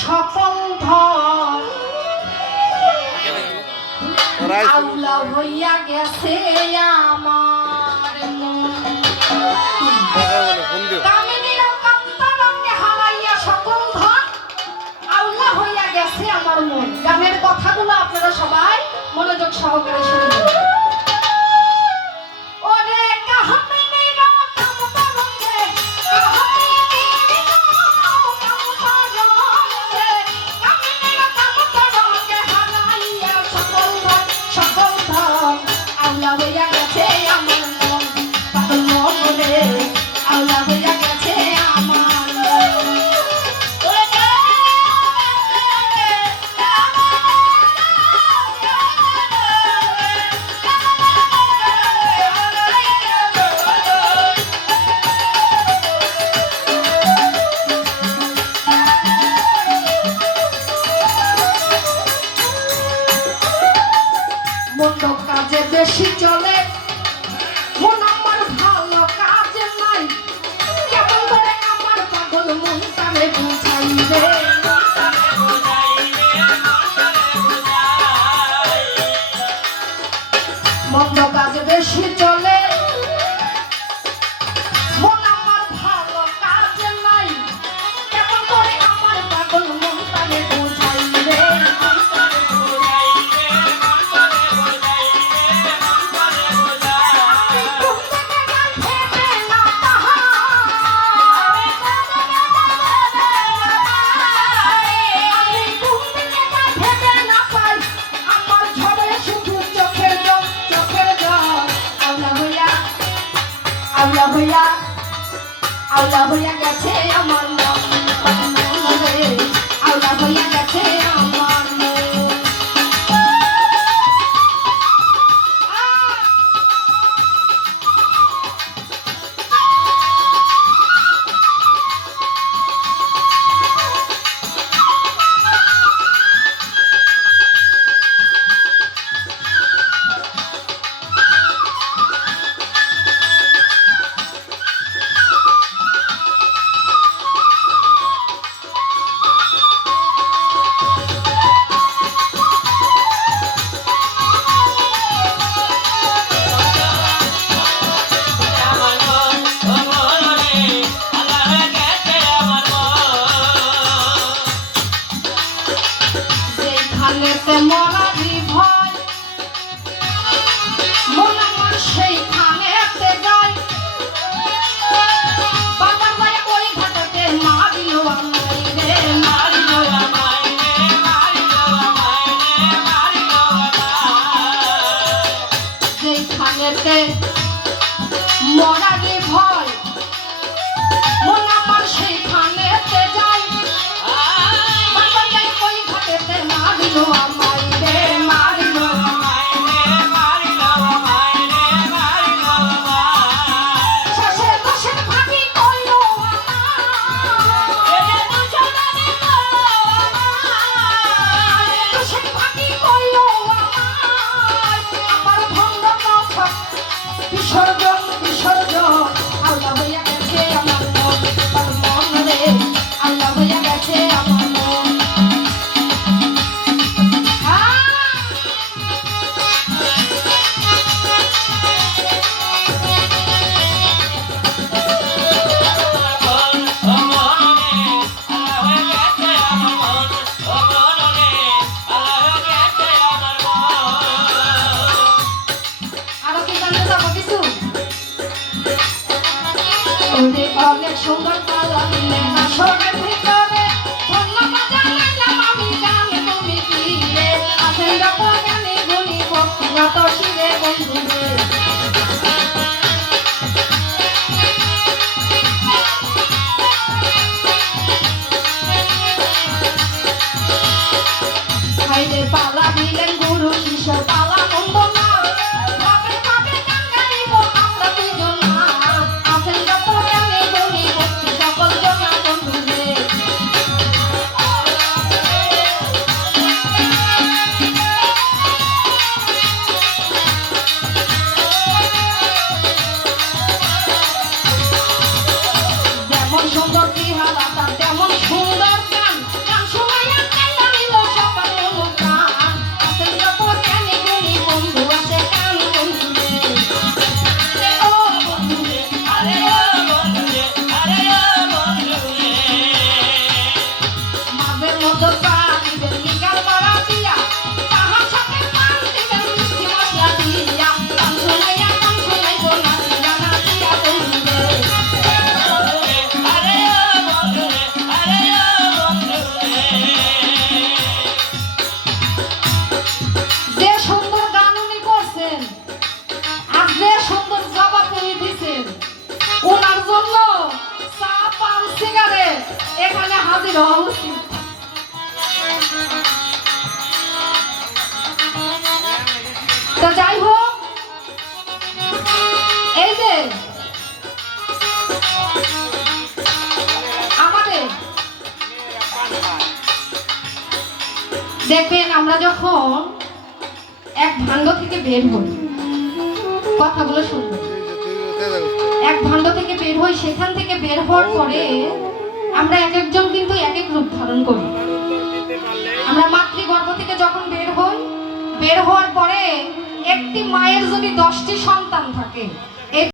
সকল ধন আউলা হইয়া গেছে আমার মন। সকল ধন আউলা হইয়া গেছে আমার মন। গানের কথাগুলো আপনারা সবাই মনোযোগ সহকারে শুনবেন। মন্দ কাজে বেশি চলে। মন আমার ভালো কাজে নাই। কেমন করে আমার পাগল মন তারে বুঝাইবে? আউলা হইয়া আউলা হইয়া গেছে আমার নাম আউলা হইয়া গেছে মরারি ভয়। মন আমার সেইখানেতে যায়। বাবার ভাই ওই ঘাটাতে মারিও আমায় রে মারিও আমায় ওরে অনেক সুন্দর পালা দিলে না সরের ভিতরে। উচিত তো যাই হোক এই যে আমাদের দেখবেন আমরা যখন এক ভাণ্ড থেকে বের হই, কথাগুলো শুনবেন এক ভাণ্ড থেকে বের হই, সেখান থেকে বের হওয়ার পরে আমরা এক একজন কিন্তু এক এক রূপ ধারণ করি। আমরা মাতৃগর্ভ থেকে যখন বের হই, বের হওয়ার পরে একটি মায়ের যদি দশটি সন্তান থাকে